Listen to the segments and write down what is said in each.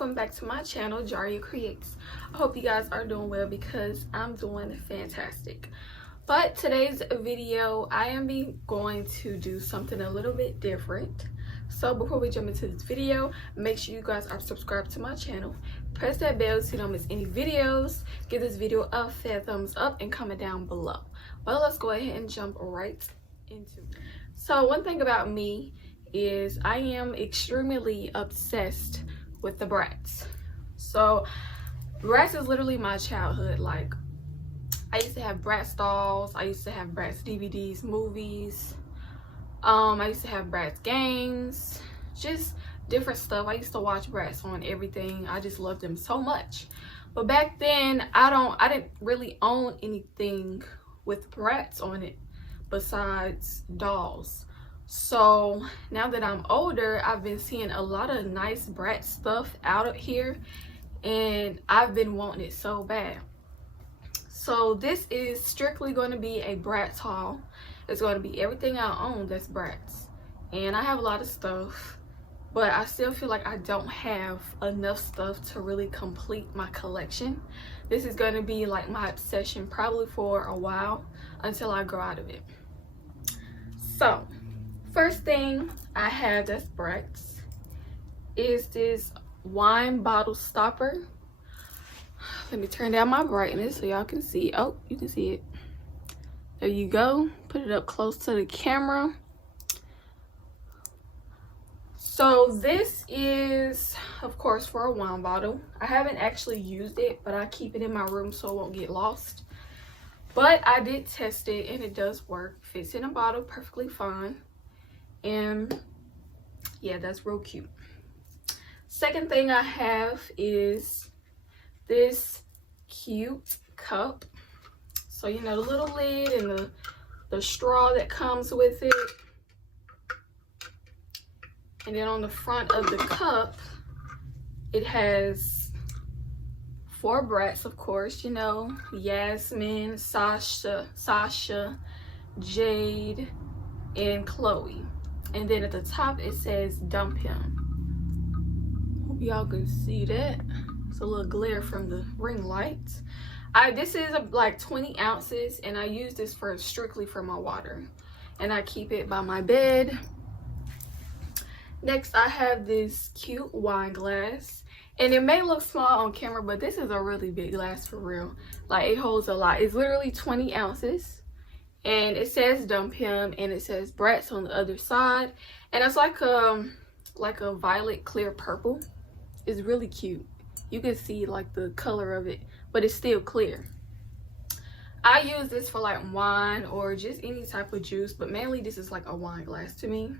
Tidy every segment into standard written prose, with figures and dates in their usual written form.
welcome back to my channel, Jaria Creates. I hope you guys are doing well because I'm doing fantastic. But today's video, I am going to do something a little bit different. So before we jump into this video, make sure you guys are subscribed to my channel. Press that bell so you don't miss any videos. Give this video a fair thumbs up and comment down below. But let's go ahead and jump right into it. So one thing about me is I am extremely obsessed with the Bratz. So Bratz is literally my childhood. Like, I used to have Bratz dolls, I used to have Bratz DVDs, movies, I used to have Bratz games, just different stuff. I used to watch Bratz on everything. I just loved them so much. But back then I didn't really own anything with Bratz on it besides dolls. So now that I'm older, I've been seeing a lot of nice Bratz stuff out of here and I've been wanting it so bad. So this is strictly going to be a Bratz haul. It's going to be everything I own that's Bratz. And I have a lot of stuff, but I still feel like I don't have enough stuff to really complete my collection. This is going to be like my obsession probably for a while until I grow out of it. So first thing I have that's Bratz is this wine bottle stopper. Let me turn down my brightness so y'all can see. Oh, you can see it. There you go. Put it up close to the camera. So this is, of course, for a wine bottle. I haven't actually used it, but I keep it in my room so it won't get lost. But I did test it and it does work. Fits in a bottle perfectly fine. And yeah, that's real cute. Second thing I have is this cute cup. So you know, the little lid and the straw that comes with it. And then on the front of the cup, it has 4 Bratz, of course, you know, Yasmin, Sasha, Jade, and Chloe. And then at the top it says dump him. Hope y'all can see that. It's a little glare from the ring lights. This is like 20 ounces and I use this for strictly for my water. And I keep it by my bed. Next I have this cute wine glass. And it may look small on camera, but this is a really big glass for real. Like, it holds a lot. It's literally 20 ounces. And it says dump him and it says Bratz on the other side. And it's like a violet clear purple. It's really cute. You can see like the color of it, but it's still clear. I use this for like wine or just any type of juice, but mainly this is like a wine glass to me.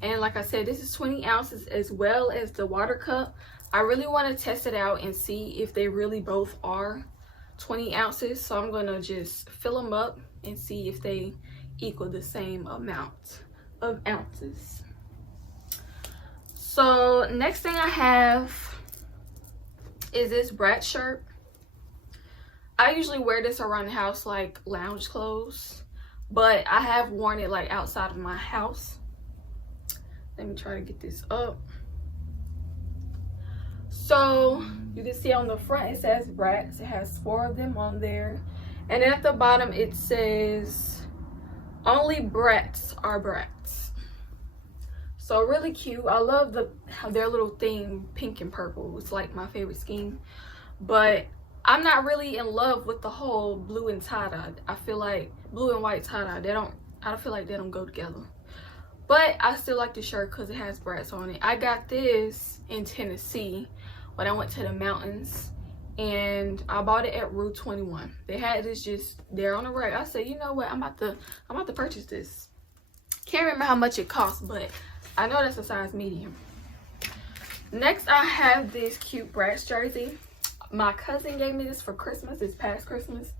And like I said, this is 20 ounces as well as the water cup. I really want to test it out and see if they really both are 20 ounces. So I'm going to just fill them up and see if they equal the same amount of ounces. So next thing I have is this Bratz shirt. I usually wear this around the house like lounge clothes, but I have worn it like outside of my house. Let me try to get this up. So you can see on the front it says Bratz. It has 4 of them on there. And then at the bottom it says only Bratz are Bratz. So really cute. I love their little theme, pink and purple. It's like my favorite scheme. But I'm not really in love with the whole blue and tie-dye. I feel like blue and white tie-dye, I don't feel like they don't go together. But I still like the shirt because it has Bratz on it. I got this in Tennessee when I went to the mountains. And I bought it at Route 21. They had this just there on the rack. I said, you know what, I'm about to purchase this. Can't remember how much it cost, but I know that's a size medium. Next I have this cute Bratz jersey. My cousin gave me this for Christmas, this past Christmas.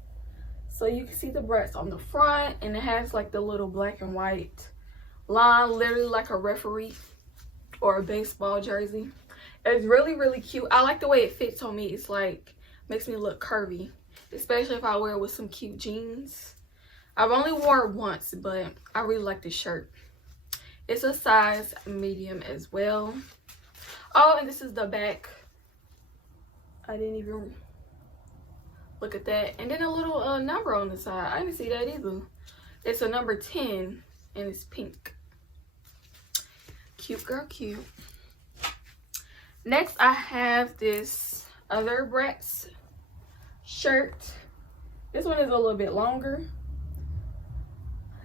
So you can see the Bratz on the front and it has like the little black and white line, literally like a referee or a baseball jersey. It's really, really cute. I like the way it fits on me. It's like, makes me look curvy, especially if I wear it with some cute jeans. I've only worn it once, but I really like this shirt. It's a size medium as well. Oh, and this is the back I didn't even look at that. And then a little number on the side. I didn't see that either. It's a number 10 and it's pink. Cute girl, cute. Next, I have this other Bratz shirt. This one is a little bit longer.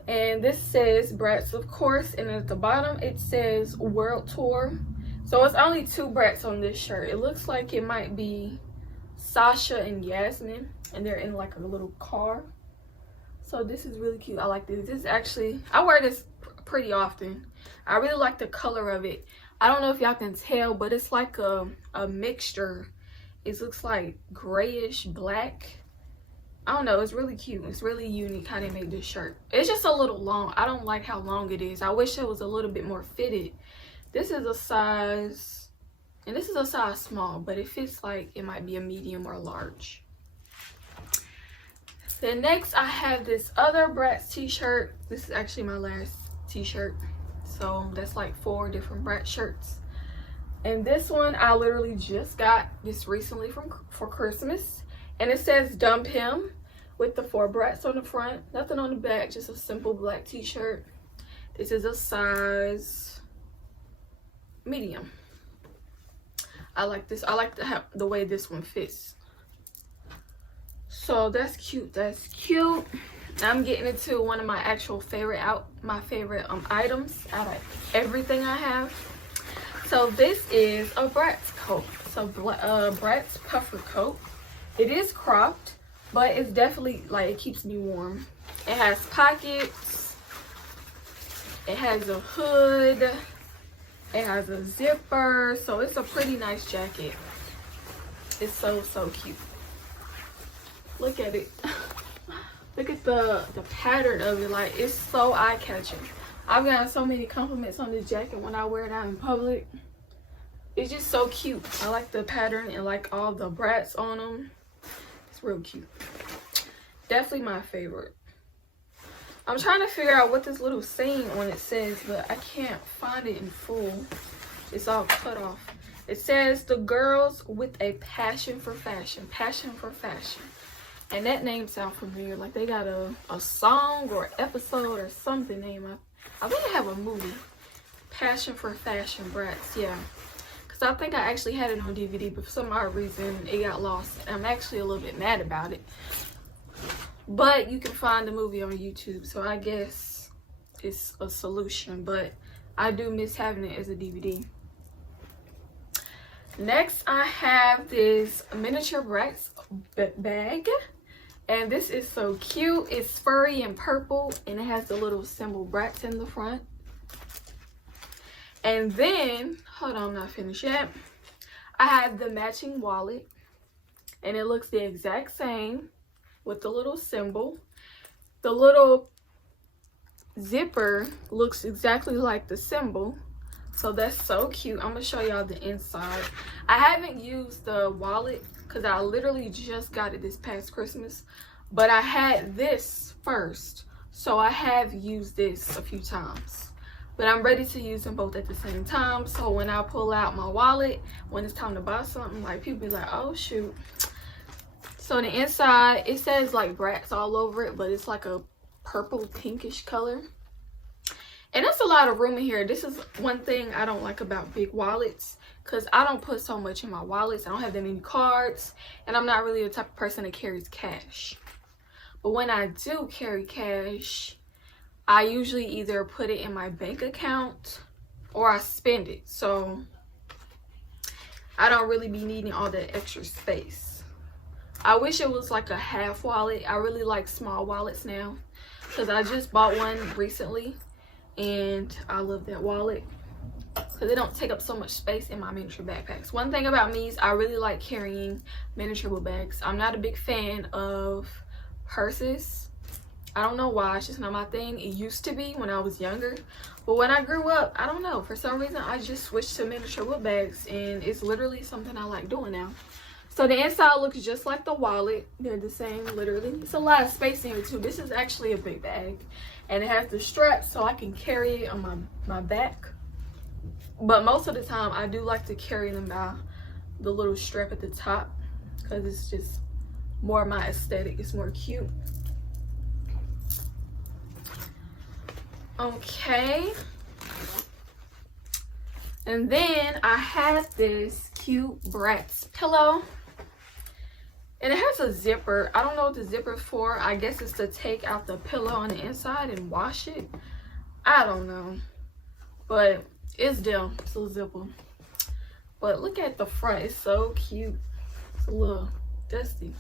And this says Bratz, of course. And at the bottom, it says World Tour. So it's only 2 Bratz on this shirt. It looks like it might be Sasha and Yasmin. And they're in like a little car. So this is really cute. I like this. This is actually, I wear this pretty often. I really like the color of it. I don't know if y'all can tell, but it's like a mixture. It looks like grayish black. I don't know, it's really cute. It's really unique how they made this shirt. It's just a little long. I don't like how long it is. I wish it was a little bit more fitted. This is a size, and this is a size small, but it fits like it might be a medium or a large. Then next I have this other Bratz t-shirt. This is actually my last t-shirt. So that's like 4 different Bratz shirts. And this one I literally just got this recently for Christmas. And it says Dump Him with the 4 Bratz on the front. Nothing on the back, just a simple black t-shirt. This is a size medium. I like this. I like the way this one fits. So that's cute. That's cute. I'm getting into one of my actual favorite items out of everything I have. So this is a Bratz coat. So Bratz puffer coat. It is cropped, but it's definitely like it keeps me warm. It has pockets. It has a hood. It has a zipper. So it's a pretty nice jacket. It's so cute. Look at it. Look at the pattern of it. Like, it's so eye-catching. I've gotten so many compliments on this jacket when I wear it out in public. It's just so cute. I like the pattern and like all the Bratz on them. It's real cute. Definitely my favorite. I'm trying to figure out what this little saying on it says, but I can't find it in full. It's all cut off. It says, the girls with a passion for fashion. Passion for fashion. And that name sounds familiar. Like they got a song or episode or something name. I think they have a movie. Passion for Fashion Bratz. Yeah. Because I think I actually had it on DVD, but for some odd reason it got lost. And I'm actually a little bit mad about it. But you can find the movie on YouTube. So I guess it's a solution. But I do miss having it as a DVD. Next, I have this miniature Bratz bag. And this is so cute. It's furry and purple, and it has the little symbol Bratz in the front. And then, hold on, I'm not finished yet. I have the matching wallet, and it looks the exact same with the little symbol. The little zipper looks exactly like the symbol. So that's so cute. I'm gonna show y'all the inside. I haven't used the wallet because I literally just got it this past Christmas, but I had this first, so I have used this a few times, but I'm ready to use them both at the same time. So when I pull out my wallet, when it's time to buy something, like people be like, oh shoot. So the inside, it says like Bratz all over it, but it's like a purple pinkish color. And that's a lot of room in here. This is one thing I don't like about big wallets, because I don't put so much in my wallets. I don't have that many cards, and I'm not really the type of person that carries cash. But when I do carry cash, I usually either put it in my bank account or I spend it. So I don't really be needing all that extra space. I wish it was like a half wallet. I really like small wallets now, because I just bought one recently. And I love that wallet because they don't take up so much space in my miniature backpacks. One thing about me is I really like carrying miniature bags. I'm not a big fan of purses. I don't know why, it's just not my thing. It used to be when I was younger, but when I grew up, I don't know, for some reason I just switched to miniature bags, and it's literally something I like doing now. So the inside looks just like the wallet. They're the same, literally. It's a lot of space in here too. This is actually a big bag. And it has the straps so I can carry it on my back. But most of the time, I do like to carry them by the little strap at the top. because it's just more my aesthetic. It's more cute. Okay, and then I have this cute Bratz pillow, and it has a zipper. I don't know what the zipper is for. I guess it's to take out the pillow on the inside and wash it. I don't know, but it's there. It's a zipper. But look at the front. It's so cute. It's a little dusty,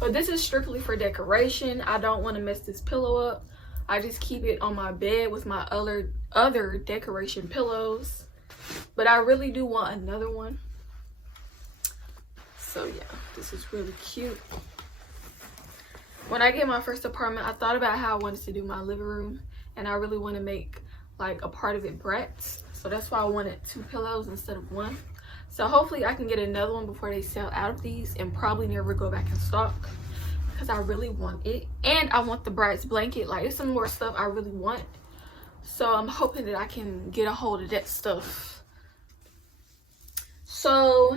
but this is strictly for decoration. I don't want to mess this pillow up. I just keep it on my bed with my other decoration pillows, but I really do want another one. So yeah, this is really cute. When I get my first apartment, I thought about how I wanted to do my living room, and I really want to make like a part of it Bratz. So that's why I wanted 2 pillows instead of 1. So hopefully I can get another one before they sell out of these, and probably never go back in stock, because I really want it. And I want the Bratz blanket. Like, there's some more stuff I really want, so I'm hoping that I can get a hold of that stuff. So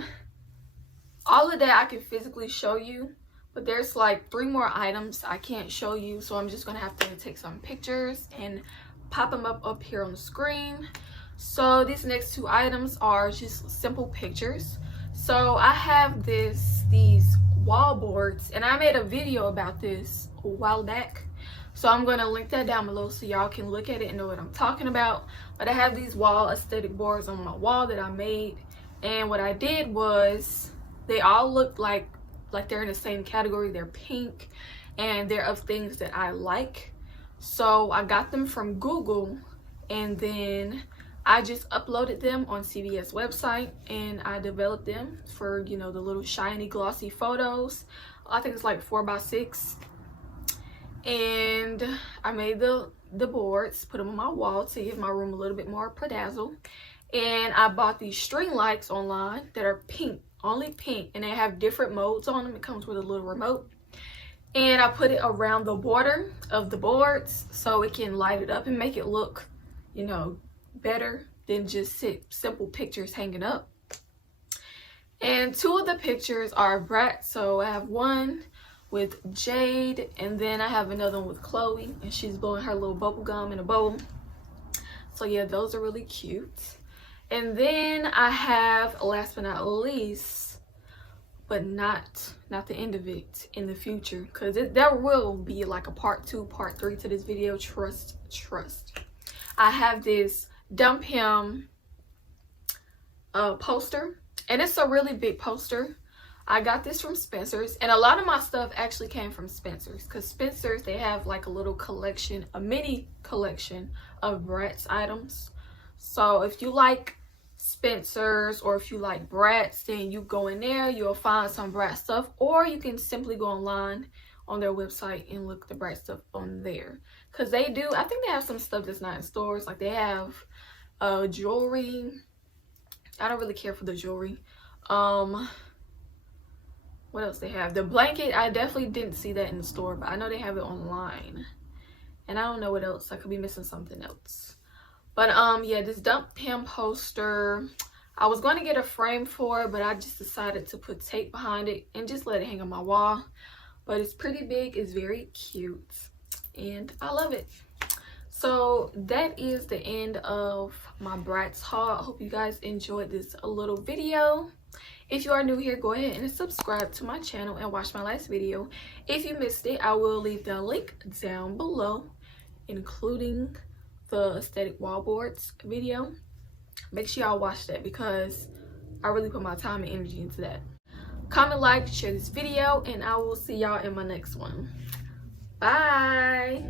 all of that I can physically show you, but there's like 3 more items I can't show you, so I'm just gonna have to take some pictures and pop them up here on the screen. So these next 2 items are just simple pictures. So I have these wall boards, and I made a video about this a while back, so I'm going to link that down below so y'all can look at it and know what I'm talking about. But I have these wall aesthetic boards on my wall that I made, and what I did was they all look like they're in the same category. They're pink, and they're of things that I like. So I got them from Google, and then I just uploaded them on CVS website, and I developed them for, you know, the little shiny glossy photos. I think it's like 4x6, and I made the boards, put them on my wall to give my room a little bit more bedazzle. And I bought these string lights online that are pink, only pink, and they have different modes on them. It comes with a little remote, and I put it around the border of the boards so it can light it up and make it look, you know, better than just simple pictures hanging up. And 2 of the pictures are Bratz. So I have one with Jade, and then I have another one with Chloe, and she's blowing her little bubble gum in a bowl. So yeah, those are really cute. And then I have, last but not least, but not the end of it, in the future, because there will be like a part 2, part 3 to this video. Trust. I have this Dump Him poster, and it's a really big poster. I got this from Spencer's, and a lot of my stuff actually came from Spencer's, because Spencer's, they have like a little collection, a mini collection of Bratz items. So if you like Spencer's, or if you like Bratz, then you go in there, you'll find some Bratz stuff, or you can simply go online on their website and look the Bratz stuff on there, because they do, I think they have some stuff that's not in stores. Like, they have jewelry. I don't really care for the jewelry. What else they have? The blanket, I definitely didn't see that in the store, but I know they have it online, and I don't know what else. I could be missing something else. But yeah, this Dump Him poster, I was going to get a frame for it, but I just decided to put tape behind it and just let it hang on my wall. But it's pretty big, it's very cute, and I love it. So that is the end of my Bratz haul. I hope you guys enjoyed this little video. If you are new here, go ahead and subscribe to my channel and watch my last video. If you missed it, I will leave the link down below, including the aesthetic wall boards video. Make sure y'all watch that, because I really put my time and energy into that. Comment, like, share this video, and I will see y'all in my next one. Bye.